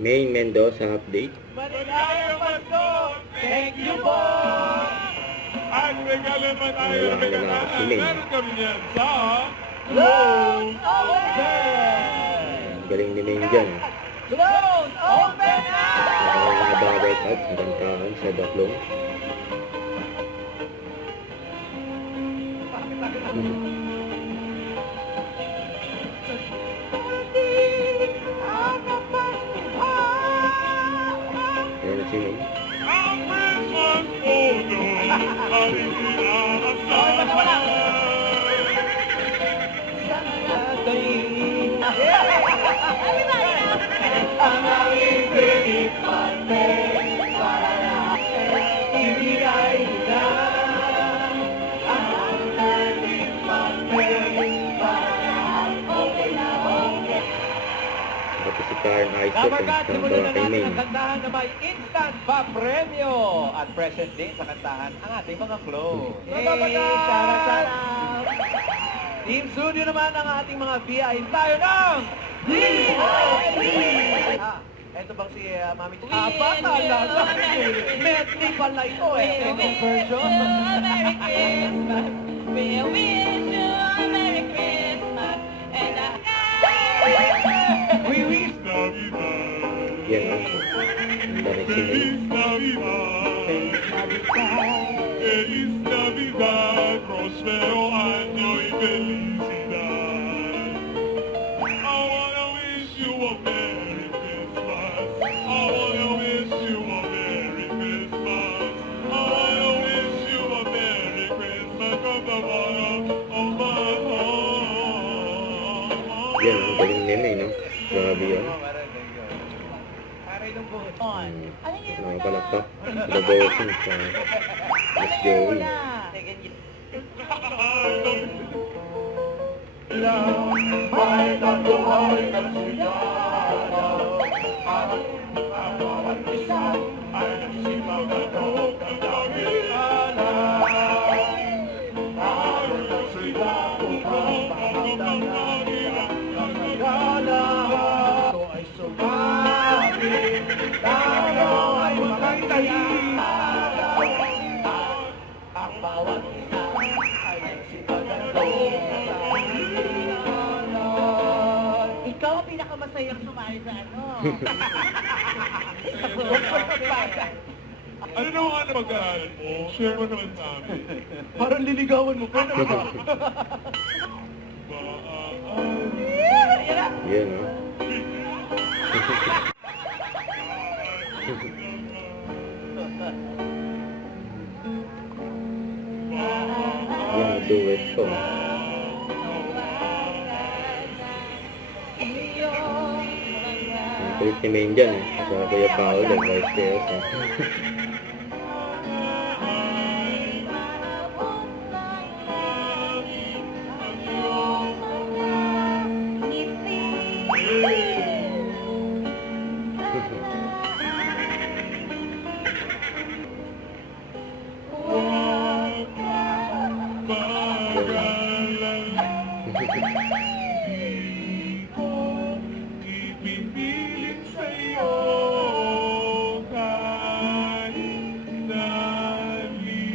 May Mendoza update. Thank you po! At regalaman tayo ng pinakahalan kami niyan sa Close Open! Galing ni Maine dyan. Close Open na! Nakababait out sa kantaan sa Baklong. Ayan na si Maine. Tapos si Karen Isaac ang gawa kay Maine. Kantahan na may instant pa-premyo at present din sa kantahan ang ating mga close. Team Studio naman ang ating mga VI. Tayo ng eto bang si Mami Ch? Bata lang. Medley pala ito eh. Second version. Merry Christmas. We wish you a Merry Christmas. And We wish Yan o. Galing si Maine. Feliz Navidad, prospero año y felicidad. I wanna wish you a Merry Christmas. I wanna wish you a Merry Christmas. I wanna wish you a Merry Christmas from the bottom of my heart. Yan ang galing ni Maine, no? Grabe yun. Mga palakpak. Labosing sa Miss Joey. ikaw ang pinakamasayang sumali sa ano. Ano naman ang pag-aaral mo? Share mo naman sa amin. Parang liligawan mo pa naman ba? Yan o. Yan, duet ko. Ang kulit ni Maine dyan eh. Sa Kuya Paolo, vice chaos eh. Ipipilit sa'yo kahit nalilibhag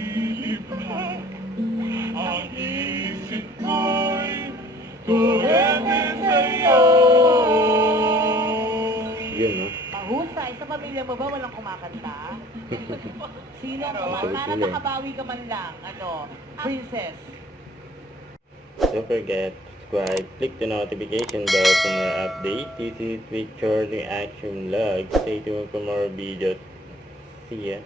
ang isip ko'y tuwete sa'yo. Yun no. Mahusay. Sa pamilya mo ba walang kumakanta? Sino ang Sagot kumanta? Sana nila eh. makabawi ka man lang. Ano? Princess. Don't forget, subscribe, click the notification bell for more updates. This is Victor, the Action Vlog. Stay tuned for more videos. See ya.